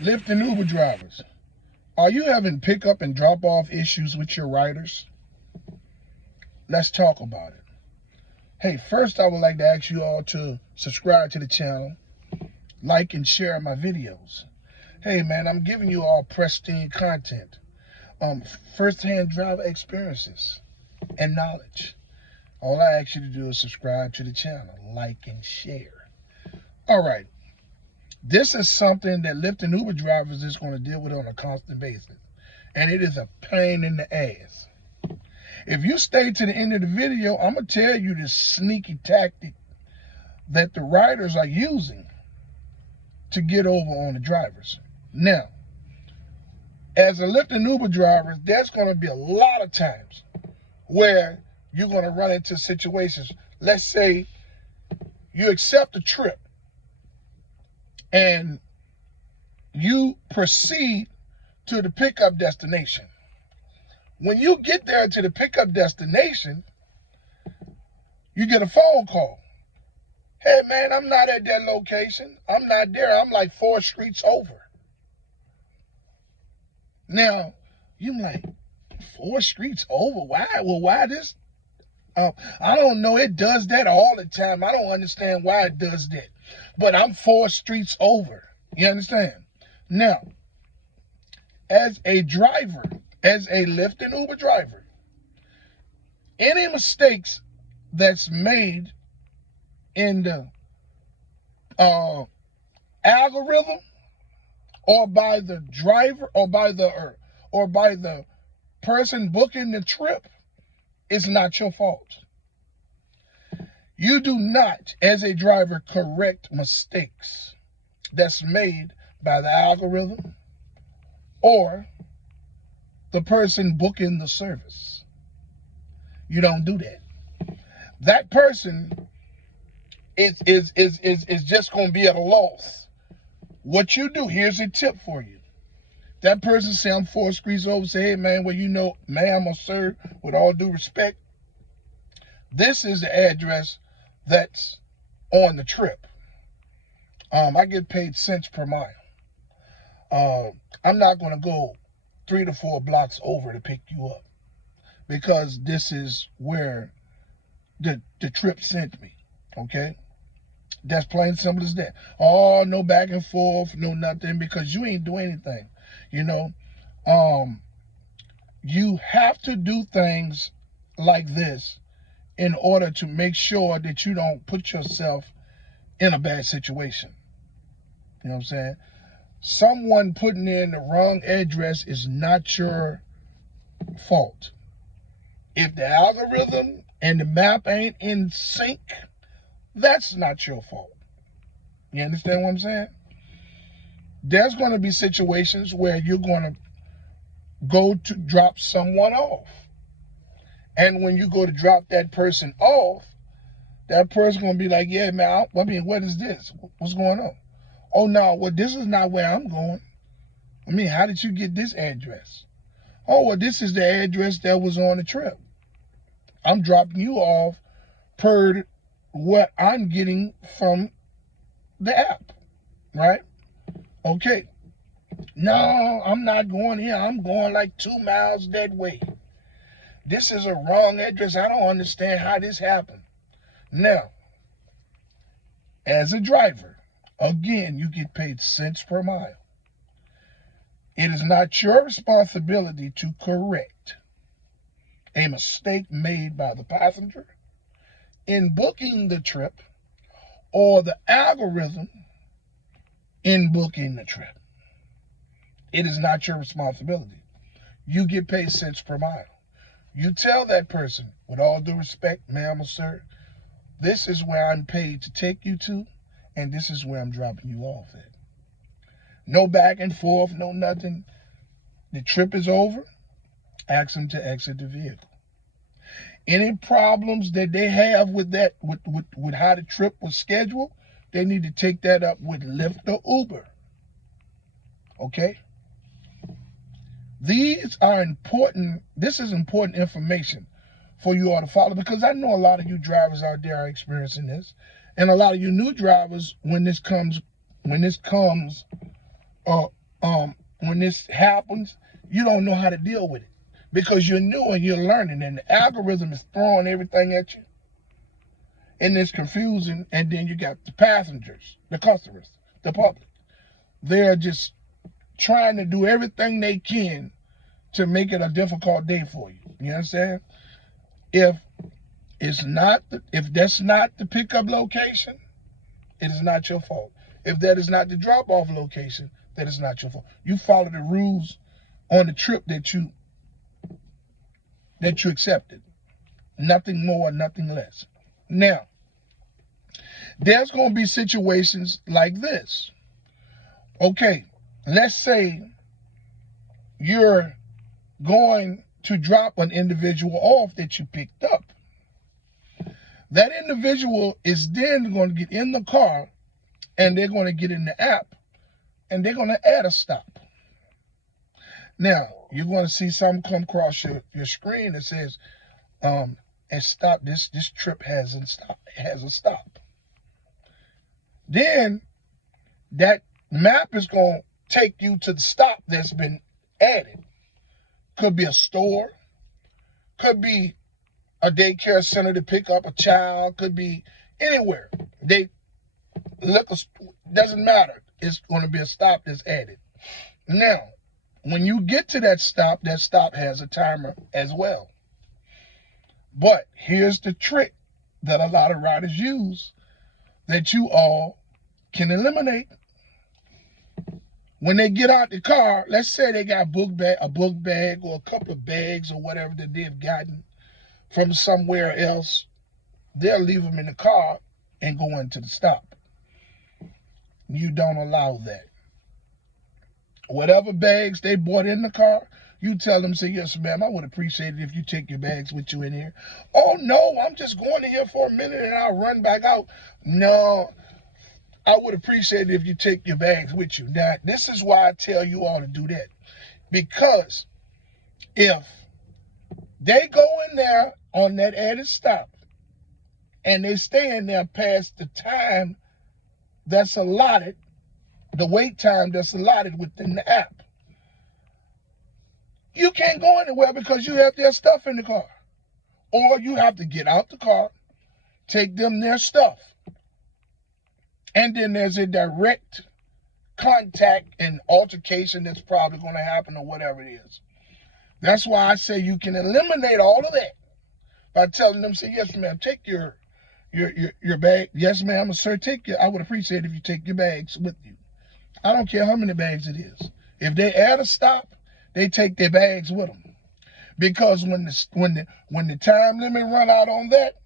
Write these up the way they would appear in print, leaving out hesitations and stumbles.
Lyft and Uber drivers, are you having pickup and drop off issues with your riders? Let's talk about it. Hey, first I would like to ask you all to subscribe to the channel, like and share my videos. Hey man, I'm giving you all pristine content, first-hand driver experiences and knowledge. All I ask you to do is subscribe to the channel, like and share. All right. This is something that Lyft and Uber drivers is going to deal with on a constant basis. And it is a pain in the ass. If you stay to the end of the video, I'm going to tell you this sneaky tactic that the riders are using to get over on the drivers. Now, as a Lyft and Uber driver, there's going to be a lot of times where you're going to run into situations. Let's say you accept a trip and you proceed to the pickup destination. When you get there to the pickup destination, you get a phone call. Hey man, I'm not at that location. I'm not there. I'm like 4 streets over. Now, you're like, 4 streets over? Why? Well, why this? I don't know. It does that all the time. I don't understand why it does that. But I'm 4 streets over. You understand? Now, as a driver, as a Lyft and Uber driver, any mistakes that's made in the algorithm or by the driver or by the person booking the trip is not your fault. You do not, as a driver, correct mistakes that's made by the algorithm or the person booking the service. You don't do that. That person is just going to be at a loss. What you do, here's a tip for you. That person say, I'm 4 streets over, say, hey man, well, you know, ma'am or sir, with all due respect, this is the address that's on the trip. I get paid cents per mile. I'm not going to go 3 to 4 blocks over to pick you up because this is where the trip sent me. Okay? That's plain simple as that. Oh, no back and forth, no nothing, because you ain't doing anything. You know, you have to do things like this in order to make sure that you don't put yourself in a bad situation. You know what I'm saying? Someone putting in the wrong address is not your fault. If the algorithm and the map ain't in sync, that's not your fault. You understand what I'm saying? There's going to be situations where you're going to go to drop someone off. And when you go to drop that person off, that person's going to be like, yeah, man, I mean, what is this? What's going on? Oh, no, well, this is not where I'm going. I mean, how did you get this address? Oh, well, this is the address that was on the trip. I'm dropping you off per what I'm getting from the app, right? Okay. No, I'm not going here. I'm going like 2 miles that way. This is a wrong address. I don't understand how this happened. Now, as a driver, again, you get paid cents per mile. It is not your responsibility to correct a mistake made by the passenger in booking the trip or the algorithm in booking the trip. It is not your responsibility. You get paid cents per mile. You tell that person, with all due respect, ma'am or sir, this is where I'm paid to take you to, and this is where I'm dropping you off at. No back and forth, no nothing. The trip is over. Ask them to exit the vehicle. Any problems that they have with that, with how the trip was scheduled, they need to take that up with Lyft or Uber. Okay? These are important. This is important information for you all to follow, because I know a lot of you drivers out there are experiencing this, and a lot of you new drivers, when this comes when this happens, you don't know how to deal with it because you're new and you're learning, and the algorithm is throwing everything at you, and it's confusing. And then you got the passengers, the customers, the public. They're just trying to do everything they can to make it a difficult day for you. You understand? If that's not the pickup location, it is not your fault. If that is not the drop-off location, that is not your fault. You follow the rules on the trip that you accepted. Nothing more, nothing less. Now, there's going to be situations like this. Okay, let's say you're going to drop an individual off that you picked up. That individual is then going to get in the car, and they're going to get in the app, and they're going to add a stop. Now, you're going to see something come across your screen that says, and stop, this trip has a stop. Then that map is going to take you to the stop that's been added. Could be a store, could be a daycare center to pick up a child, could be anywhere. Doesn't matter. It's going to be a stop that's added. Now, when you get to that stop has a timer as well. But here's the trick that a lot of riders use that you all can eliminate. When they get out the car, let's say they got a book bag or a couple of bags or whatever that they've gotten from somewhere else, they'll leave them in the car and go into the stop. You don't allow that. Whatever bags they bought in the car, you tell them, say, yes, ma'am, I would appreciate it if you take your bags with you in here. Oh, no, I'm just going in here for a minute and I'll run back out. No, I would appreciate it if you take your bags with you. Now, this is why I tell you all to do that. Because if they go in there on that added stop and they stay in there past the time that's allotted, the wait time that's allotted within the app, you can't go anywhere because you have their stuff in the car. Or you have to get out the car, take them their stuff. And then there's a direct contact and altercation that's probably going to happen or whatever it is. That's why I say you can eliminate all of that by telling them, say, yes, ma'am, take your bag. Yes, ma'am, sir, I would appreciate it if you take your bags with you. I don't care how many bags it is. If they add a stop, they take their bags with them. Because when the time limit run out on that,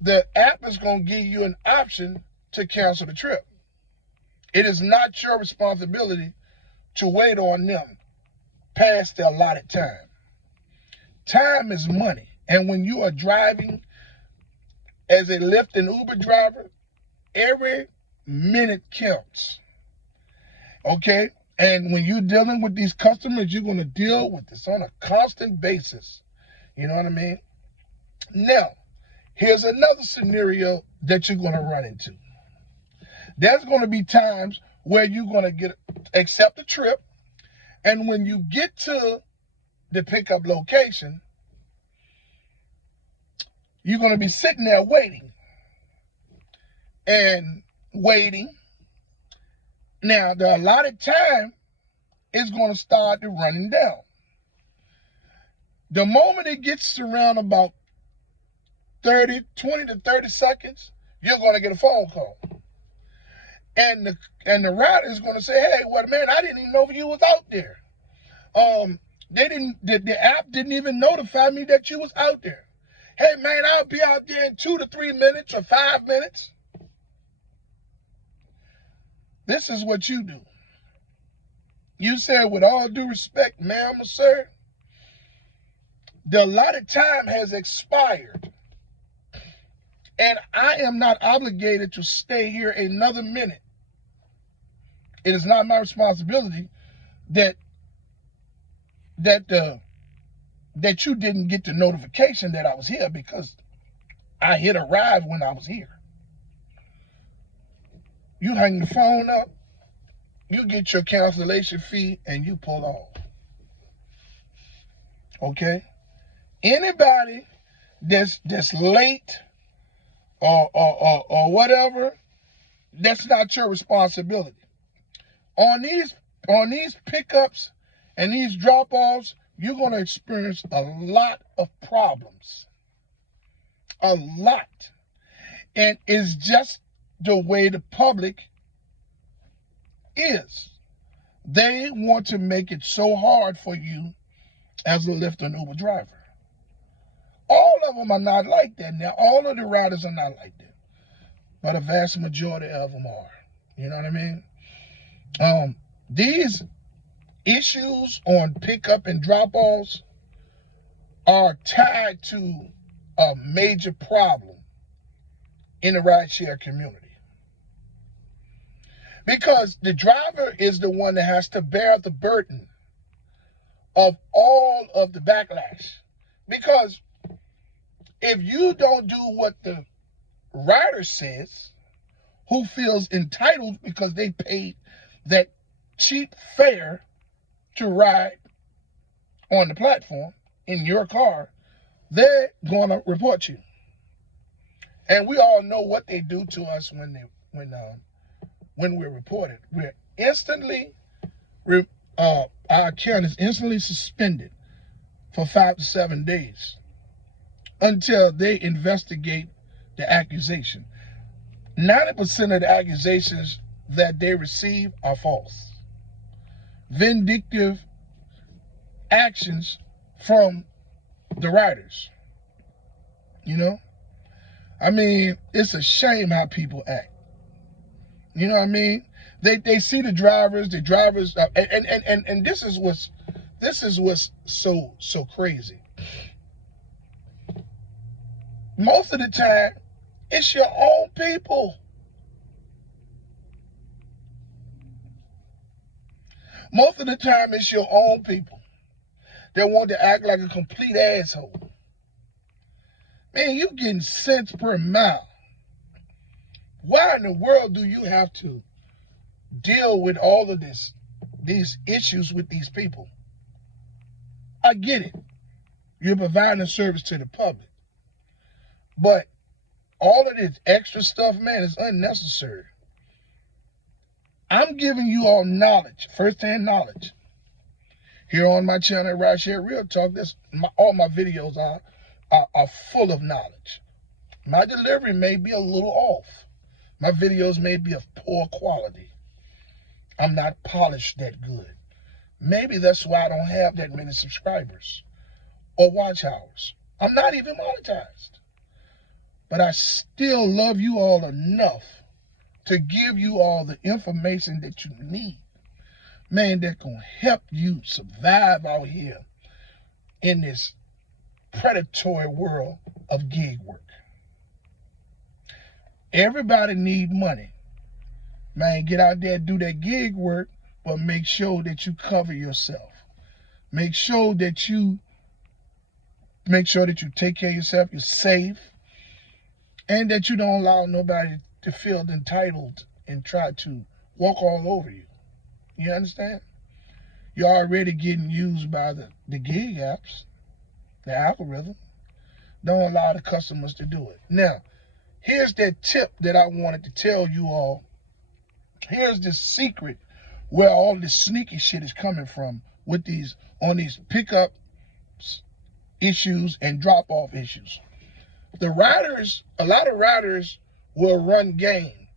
the app is going to give you an option to cancel the trip. It is not your responsibility to wait on them past the allotted time. Time is money. And when you are driving as a Lyft and Uber driver, every minute counts. Okay? And when you're dealing with these customers, you're going to deal with this on a constant basis. You know what I mean? Now, here's another scenario that you're going to run into. There's going to be times where you're going to accept a trip, and when you get to the pickup location, you're going to be sitting there waiting. Now, the allotted time is going to start running down. The moment it gets around about 20 to 30 seconds, you're going to get a phone call. And the rider is going to say, hey, well, man, I didn't even know you was out there. The app didn't even notify me that you was out there. Hey, man, I'll be out there in 2 to 3 minutes or 5 minutes. This is what you do. You say, with all due respect, ma'am or sir, the allotted time has expired. And I am not obligated to stay here another minute. It is not my responsibility that you didn't get the notification that I was here because I hit arrive when I was here. You hang the phone up, you get your cancellation fee and you pull off. Okay? Anybody that's late or whatever, that's not your responsibility. On these pickups and these drop-offs, you're going to experience a lot of problems. A lot. And it's just the way the public is. They want to make it so hard for you as a Lyft and Uber driver. All of them are not like that. Now, all of the riders are not like that. But a vast majority of them are. You know what I mean? These issues on pickup and drop-offs are tied to a major problem in the rideshare community. Because the driver is the one that has to bear the burden of all of the backlash. Because if you don't do what the rider says, who feels entitled because they paid that cheap fare to ride on the platform in your car, they're going to report you. And we all know what they do to us when we're reported. We're instantly, our account is instantly suspended for 5 to 7 days until they investigate the accusation. 90% of the accusations that they receive are false. Vindictive actions from the riders. You know? I mean, it's a shame how people act. You know what I mean? They see the drivers, and this is what's so crazy. Most of the time, it's your own people. Most of the time, it's your own people that want to act like a complete asshole. Man, you getting cents per mile. Why in the world do you have to deal with all of these issues with these people? I get it. You're providing a service to the public. But all of this extra stuff, man, is unnecessary. I'm giving you all knowledge, first-hand knowledge. Here on my channel, Rideshare Real Talk, all my videos are full of knowledge. My delivery may be a little off. My videos may be of poor quality. I'm not polished that good. Maybe that's why I don't have that many subscribers or watch hours. I'm not even monetized. But I still love you all enough to give you all the information that you need. Man, that can help you survive out here in this predatory world of gig work. Everybody need money. Man, get out there and do that gig work, but make sure that you cover yourself. Make sure that you take care of yourself, you're safe, and that you don't allow nobody to feel entitled and try to walk all over you. You understand? You're already getting used by the gig apps, the algorithm. Don't allow the customers to do it. Now, here's that tip that I wanted to tell you all. Here's the secret where all this sneaky shit is coming from with these pickup issues and drop-off issues. A lot of riders will run game.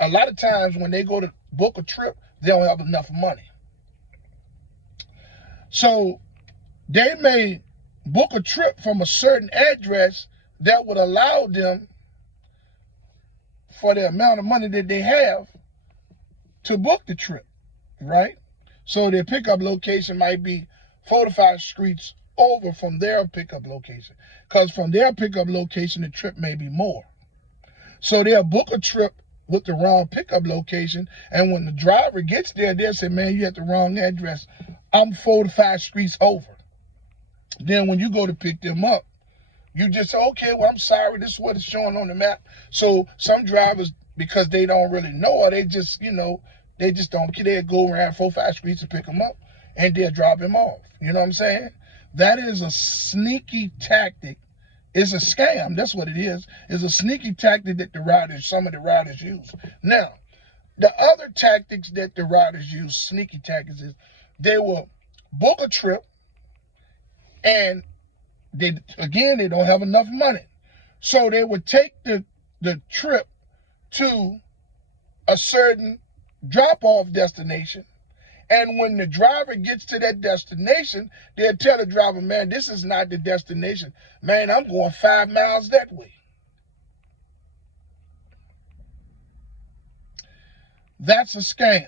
A lot of times when they go to book a trip, they don't have enough money. So they may book a trip from a certain address that would allow them, for the amount of money that they have, to book the trip, right? So their pickup location might be 4 to 5 streets over from their pickup location. Because from their pickup location, the trip may be more. So they'll book a trip with the wrong pickup location, and when the driver gets there, they'll say, man, you have the wrong address. I'm 4 to 5 streets over. Then when you go to pick them up, you just say, okay, well, I'm sorry, this is what it's showing on the map. So some drivers, because they don't really know, or they just, They just don't care. They'll go around 4 or 5 streets to pick them up, and they'll drop him off. You know what I'm saying? That is a sneaky tactic. It's a scam. That's what it is. It's a sneaky tactic that some of the riders use. Now, the other tactics that the riders use, sneaky tactics, is they will book a trip, and they don't have enough money. So they would take the trip to a certain drop-off destination, and when the driver gets to that destination, they'll tell the driver, man, this is not the destination. Man, I'm going 5 miles that way. That's a scam.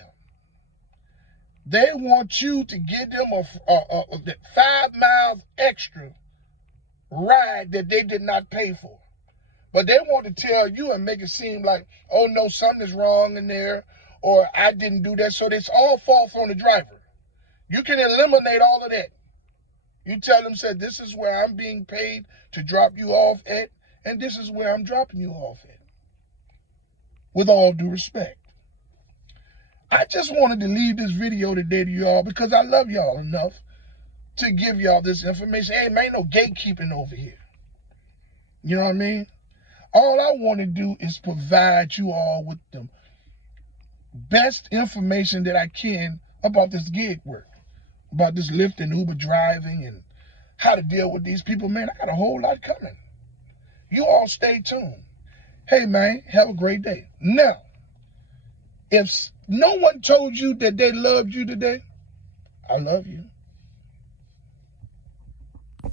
They want you to give them a 5 miles extra ride that they did not pay for. But they want to tell you and make it seem like, oh no, something is wrong in there, or I didn't do that. So it's all false on the driver. You can eliminate all of that. You tell them, say, this is where I'm being paid to drop you off at, and this is where I'm dropping you off at. With all due respect. I just wanted to leave this video today to y'all because I love y'all enough to give y'all this information. Hey, man, ain't no gatekeeping over here. You know what I mean? All I want to do is provide you all with the best information that I can about this gig work, about this Lyft and Uber driving and how to deal with these people. Man, I got a whole lot coming. You all stay tuned. Hey, man, have a great day. Now, if no one told you that they loved you today, I love you.